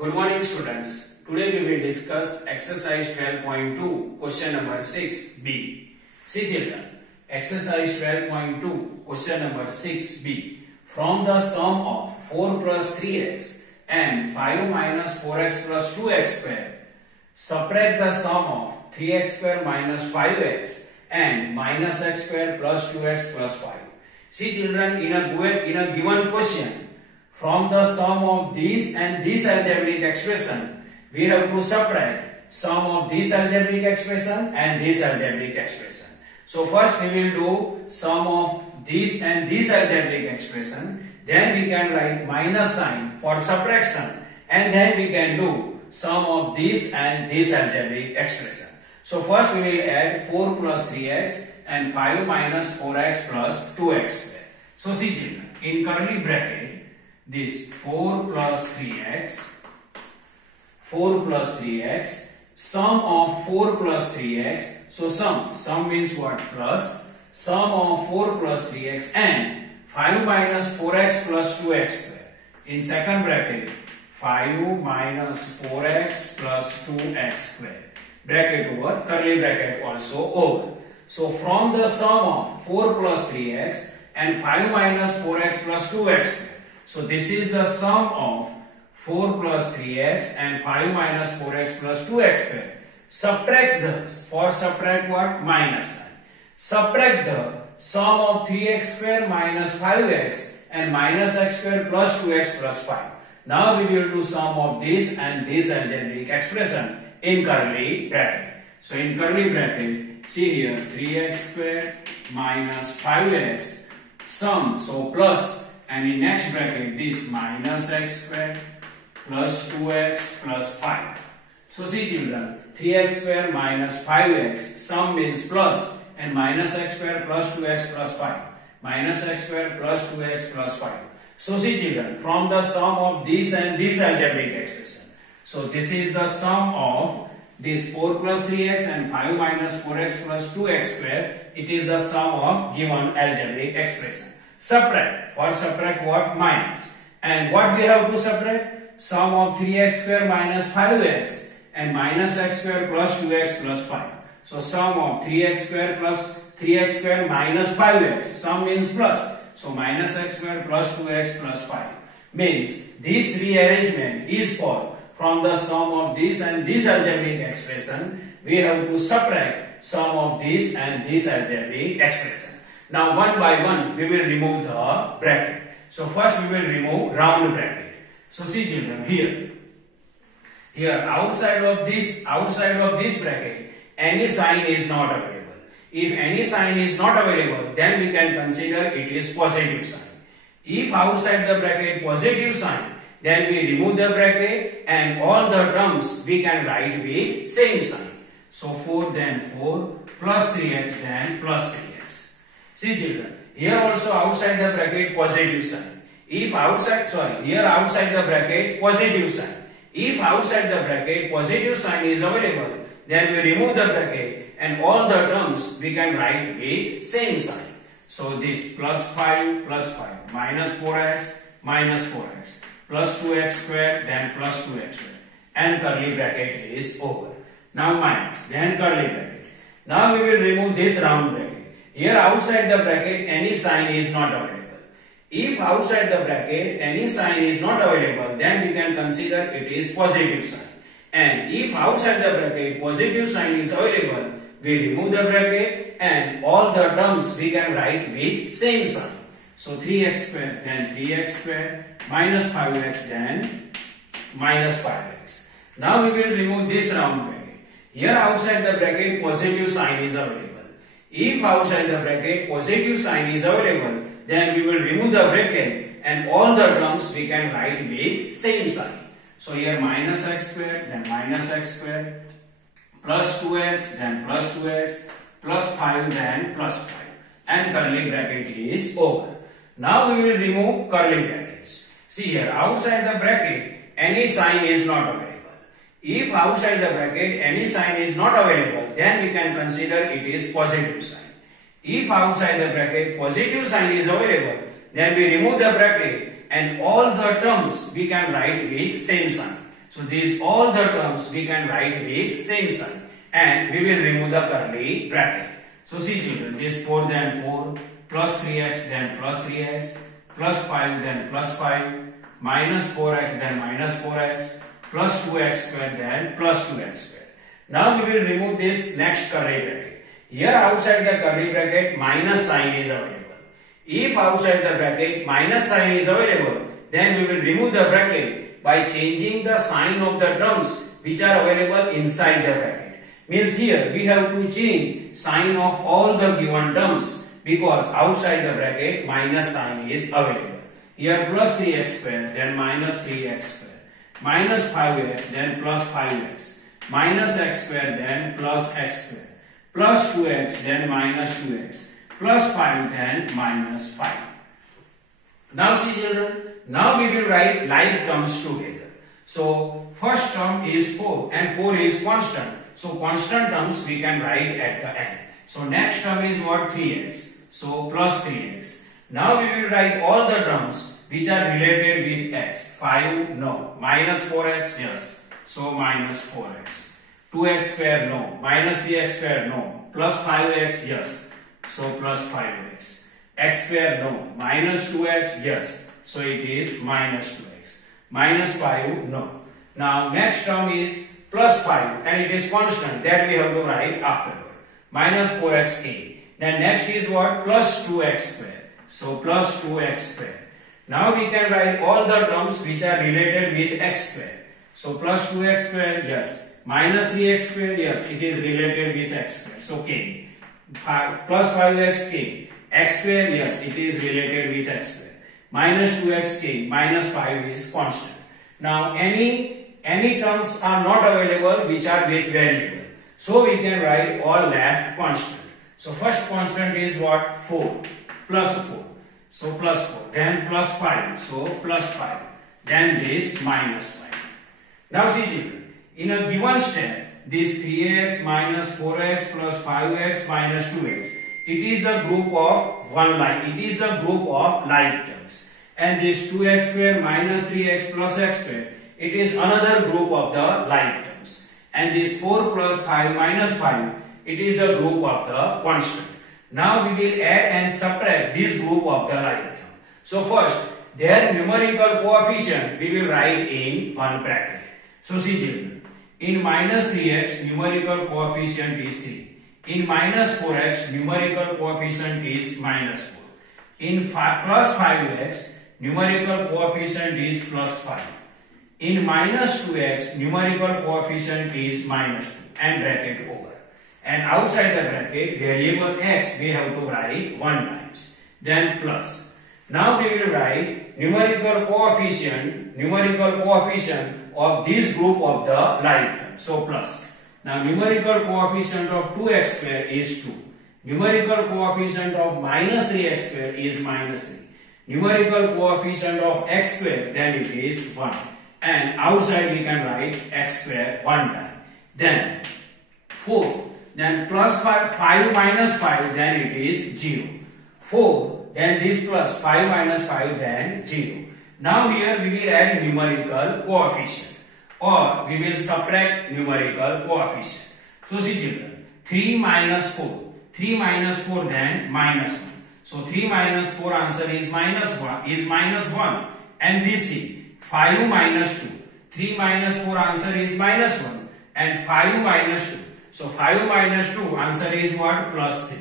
Good morning students. Today we will discuss exercise 12.2 question number 6b. See children, exercise 12.2 question number 6b. From the sum of 4 plus 3x and 5 minus 4x plus 2x square, subtract the sum of 3x square minus 5x and minus x square plus 2x plus 5. See children, in a given question, from the sum of this and this algebraic expression, we have to subtract sum of this algebraic expression and this algebraic expression. So first we will do sum of this and this algebraic expression, then we can write minus sign for subtraction, and then we can do sum of this and this algebraic expression. So first we will add 4 plus 3x and 5 minus 4x plus 2x square. So see children, in curly bracket, this 4 plus 3x, sum of 4 plus 3x, so sum means what? Plus, sum of 4 plus 3x and 5 minus 4x plus 2x square. In second bracket, 5 minus 4x plus 2x square. Bracket over, curly bracket also over. So from the sum of 4 plus 3x and 5 minus 4x plus 2x square. So this is the sum of 4 plus 3x and 5 minus 4x plus 2x square. Subtract this. For subtract what? Minus sign. Subtract the sum of 3x square minus 5x and minus x square plus 2x plus 5. Now we will do sum of this and this algebraic expression in curly bracket. So in curly bracket, see here 3x square minus 5x sum, so plus, and in next bracket this minus x square plus 2x plus 5. So see children, 3x square minus 5x sum means plus, and minus x square plus 2x plus 5. Minus x square plus 2x plus 5. So see children, from the sum of this and this algebraic expression. So this is the sum of this 4 plus 3x and 5 minus 4x plus 2x square. It is the sum of given algebraic expression. Subtract. For subtract what? Minus. And what we have to subtract? Sum of 3x square minus 5x and minus x square plus 2x plus 5. So sum of 3x square plus 3x square minus 5x. Sum means plus. So minus x square plus 2x plus 5. Means this rearrangement is from the sum of this and this algebraic expression, we have to subtract sum of this and this algebraic expression. Now one by one we will remove the bracket. So first we will remove round bracket. So see children, here outside of this bracket, any sign is not available. If any sign is not available, then we can consider it is positive sign. If outside the bracket positive sign, then we remove the bracket and all the terms we can write with same sign. So 4 then 4 plus 3x then plus 3x. See children, here also outside the bracket positive sign. If outside, here outside the bracket positive sign. If outside the bracket positive sign is available, then we remove the bracket and all the terms we can write with same sign. So this plus 5 minus 4x plus 2x square then plus 2x square, and curly bracket is over. Now minus, then curly bracket. Now we will remove this round bracket. Here outside the bracket any sign is not available. If outside the bracket any sign is not available, then we can consider it is positive sign. And if outside the bracket positive sign is available, we remove the bracket and all the terms we can write with same sign. So 3x square then 3x square minus 5x then minus 5x. Now we will remove this round bracket. Here outside the bracket positive sign is available. If outside the bracket positive sign is available, then we will remove the bracket and all the terms we can write with same sign. So here minus x square then minus x square plus 2x then plus 2x plus 5 then plus 5, and curly bracket is over. Now we will remove curly brackets. See here outside the bracket any sign is not available. If outside the bracket any sign is not available, then we can consider it is positive sign. If outside the bracket positive sign is available, then we remove the bracket and all the terms we can write with same sign. So these all the terms we can write with same sign, and we will remove the curly bracket. So see children, this 4 then 4, plus 3x then plus 3x, plus 5 then plus 5, minus 4x then minus 4x, plus 2x square then plus 2x square. Now we will remove this next curly bracket. Here outside the curly bracket minus sign is available. If outside the bracket minus sign is available, then we will remove the bracket by changing the sign of the terms which are available inside the bracket. Means here we have to change sign of all the given terms because outside the bracket minus sign is available. Here plus 3x square then minus 3x square, minus 5x then plus 5x, minus x square then plus x square, plus 2x then minus 2x, plus 5 then minus 5. Now see children, now we will write like terms together. So first term is 4 and 4 is constant. So constant terms we can write at the end. So next term is what? 3x. So plus 3x. Now we will write all the terms which are related with x. 5 no. Minus 4x yes. So minus 4x. 2x square no. Minus 3x square no. Plus 5x yes. So plus 5x. X square no. Minus 2x yes. So it is minus 2x. Minus 5 no. Now next term is plus 5 and it is constant, that we have to write afterward. Minus 4xa. Then next is what? Plus 2x square. So plus 2x square. Now we can write all the terms which are related with x square. So plus 2x square yes. Minus 3x square yes. It is related with x square. So k. Plus 5xk. X square yes. It is related with x square. Minus 2xk. Minus 5 is constant. Now any terms are not available which are with variable. So we can write all left constant. So first constant is what? 4 plus 4. So plus 4. Then plus 5. So plus 5. Then this minus 5. Now see children, in a given step, this 3x minus 4x plus 5x minus 2x, it is the group of one like. It is the group of like terms. And this 2x square minus 3x plus x square, it is another group of the like terms. And this 4 plus 5 minus 5, it is the group of the constant. Now we will add and subtract this group of the like term. So first, their numerical coefficient we will write in one bracket. So see children, in minus 3x numerical coefficient is 3. In minus 4x numerical coefficient is minus 4. In plus 5x numerical coefficient is plus 5. In minus 2x, numerical coefficient is minus 2 and bracket over. And outside the bracket, variable x we have to write 1 times. Then plus. Now we will write numerical coefficient of this group of the like terms. So plus. Now numerical coefficient of 2x square is 2. Numerical coefficient of minus 3x square is minus 3. Numerical coefficient of x square, then it is 1. And outside we can write x square 1 time. Then 4. Then plus 5 minus 5, then it is 0. 4. Then this plus 5 minus 5, then 0. Now here we will add numerical coefficient or we will subtract numerical coefficient. So see children, 3 minus 4. 3 minus 4 then minus 1. So 3 minus 4 answer is minus 1 and this is 5 minus 2. 3 minus 4 answer is minus 1 and 5 minus 2. So 5 minus 2 answer is what? Plus 3.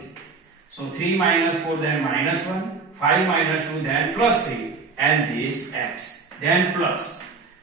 So 3 minus 4 then minus 1. 5 minus 2 then plus 3 and this x. Then plus.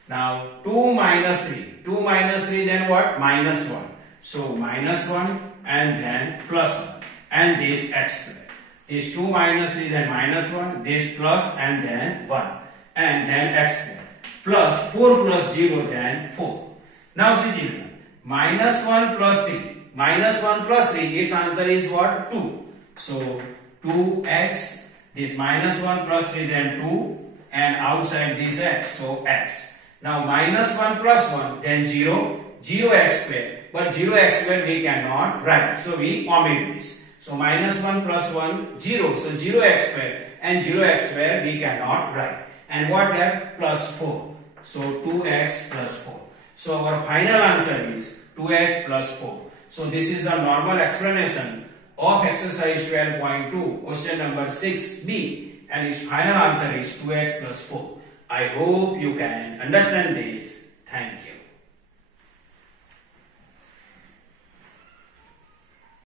Now 2 minus 3. 2 minus 3 then what? Minus 1. So minus 1 and then plus 1 and this x square. This 2 minus 3 then minus 1. This plus and then 1 and then x square. Plus 4 plus 0 then 4. Now see children, minus 1 plus 3. Minus 1 plus 3, its answer is what? 2. So 2x, this minus 1 plus 3 then 2 and outside this x, so x. Now minus 1 plus 1 then 0, 0x square. But 0x square we cannot write, so we omit this. So minus 1 plus 1, 0. So 0x square and 0x square we cannot write. And what left? Plus 4. So 2x plus 4. So our final answer is 2x plus 4. So this is the normal explanation of exercise 12.2 question number 6b, and its final answer is 2x plus 4. I hope you can understand this.